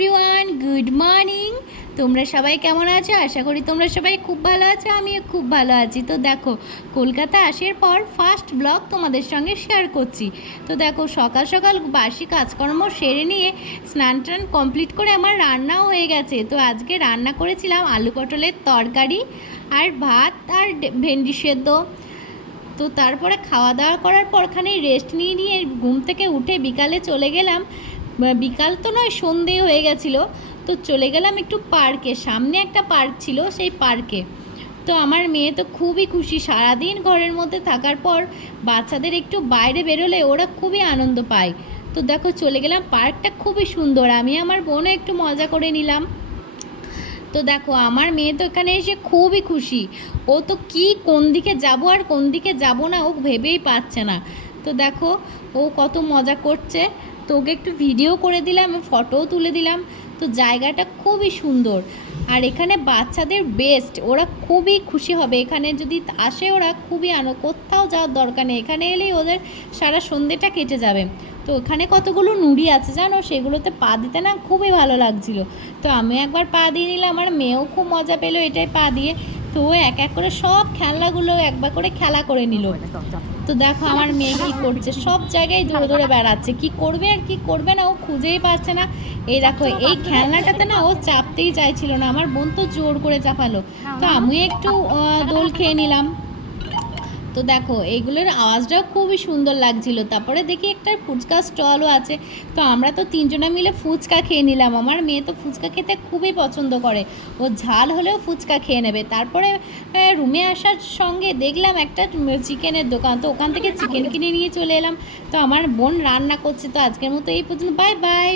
Everyone, good morning. তোমরা সবাই কেমন আছো? আশা করি তোমরা সবাই খুব ভালো আছো, আমিও খুব ভালো আছি। তো দেখো, কলকাতা আসার পর ফার্স্ট ব্লগ তোমাদের সঙ্গে শেয়ার করছি। তো দেখো, সকাল সকাল বাসি কাজকর্ম সেরে নিয়ে স্নান টান কমপ্লিট করে আমার রান্নাও হয়ে গেছে। তো আজকে রান্না করেছিলাম আলু পটলের তরকারি আর ভাত আর ভেন্ডি সেদ্ধ। তো তারপরে খাওয়া দাওয়া করার পর খানিক রেস্ট নিয়ে ঘুম থেকে উঠে বিকালে চলে গেলাম, বিকাল তো নয়, সন্ধে হয়ে গেছিলো। তো চলে গেলাম একটু পার্কে, সামনে একটা পার্ক ছিল, সেই পার্কে। তো আমার মেয়ে তো খুবই খুশি, সারাদিন ঘরের মধ্যে থাকার পর বাচ্চাদের একটু বাইরে বেরোলে ওরা খুবই আনন্দ পায়। তো দেখো, চলে গেলাম, পার্কটা খুবই সুন্দর, আমি আমার বোনও একটু মজা করে নিলাম। তো দেখো, আমার মেয়ে তো এখানে এসে খুবই খুশি। ও তো কোন দিকে যাব আর কোন দিকে যাব না ও ভেবেই পাচ্ছে না। তো দেখো, ও কত মজা করছে। তো ওকে একটু ভিডিও করে দিলাম, ফটোও তুলে দিলাম। তো জায়গাটা খুবই সুন্দর, আর এখানে বাচ্চাদের বেস্ট, ওরা খুবই খুশি হবে এখানে যদি আসে। ওরা খুবই কোথাও যাওয়ার দরকার নেই, এখানে এলেই ওদের সারা সন্ধ্যেটা কেটে যাবে। তো ওখানে কতগুলো নুড়ি আছে জানো, সেগুলোতে পা দিতে না খুবই ভালো লাগছিল। তো আমি একবার পা দিয়ে নিলাম, আমার মেয়েও খুব মজা পেলো এটাই পা দিয়ে। তো ও এক এক করে সব খেলনাগুলো একবার করে খেলা করে নিল। তো দেখো, আমার মেয়ে কী করছে, সব জায়গায় দৌড়ে দৌড়ে বেড়াচ্ছে, কি করবে আর কি করবে না ও খুঁজেই পাচ্ছে না। এই দেখো, এই খেলনাটাতে না ও চাপতেই চাইছিল না, আমার বোন তো জোর করে চাপালো। তো আমি একটু দোল খেয়ে নিলাম। তো দেখো, এইগুলোর আওয়াজটাও খুবই সুন্দর লাগছিল। তারপরে দেখি একটা ফুচকা স্টলও আছে। তো আমরা তো তিনজনে মিলে ফুচকা খেয়ে নিলাম। আমার মেয়ে তো ফুচকা খেতে খুবই পছন্দ করে, ও ঝাল হলেও ফুচকা খেয়ে নেবে। তারপরে রুমে আসার সঙ্গে দেখলাম একটা চিকেনের দোকান, তো ওখান থেকে চিকেন কিনে নিয়ে চলে এলাম। তো আমার বোন রান্না করছে। তো আজকের মতো এই পর্যন্ত, বাই বাই।